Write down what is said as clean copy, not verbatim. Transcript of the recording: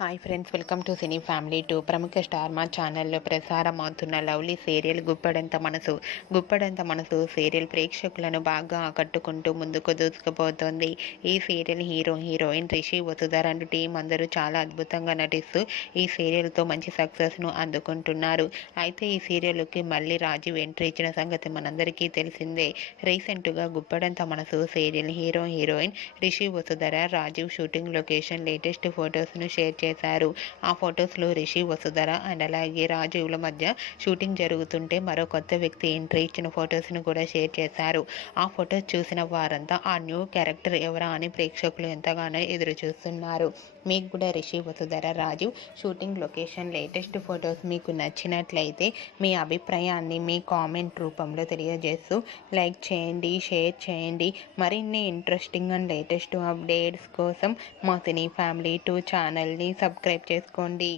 Hi friends, welcome to cine family 2. ప్రముఖ star మా ఛానల్లో ప్రసారమవుతున్న lovely serial Guppedantha Manasu serial ప్రేక్షకులను బాగా ఆకట్టుకుంటూ ముందుకు దూసుకుపోతోంది. ఈ serial heroine Rishi Vasudhara and team అందరూ చాలా అద్భుతంగా నటిస్తూ ఈ సీరియల్తో మంచి సక్సెస్ను అందుకుంటున్నారు. అయితే ఈ సీరియల్కి మళ్ళీ రాజీవ్ ఎంట్రీ ఇచ్చిన సంగతి మనందరికీ తెలిసిందే. రీసెంట్గా Guppedantha Manasu serial heroine Rishi Vasudhara Rajeev shooting location latest ఫొటోస్ను షేర్ చేశారు. ఆ ఫొటోస్లో రిషి వసుధర అండ్ అలాగే రాజీవ్ల మధ్య షూటింగ్ జరుగుతుంటే మరో కొత్త వ్యక్తి ఎంట్రీ ఇచ్చిన ఫొటోస్ను కూడా షేర్ చేశారు. ఆ ఫొటోస్ చూసిన వారంతా ఆ న్యూ క్యారెక్టర్ ఎవరా అని ప్రేక్షకులు ఎంతగానో ఎదురు చూస్తున్నారు. మీకు కూడా Rishi Vasudhara Rajeev shooting location latest photos మీకు నచ్చినట్లయితే మీ అభిప్రాయాన్ని మీ కామెంట్ రూపంలో తెలియజేస్తూ లైక్ చేయండి, షేర్ చేయండి. మరిన్ని ఇంట్రెస్టింగ్ అండ్ లేటెస్ట్ అప్డేట్స్ కోసం మా సినీ ఫ్యామిలీ 2 ఛానల్ని సబ్స్క్రైబ్ చేసుకోండి.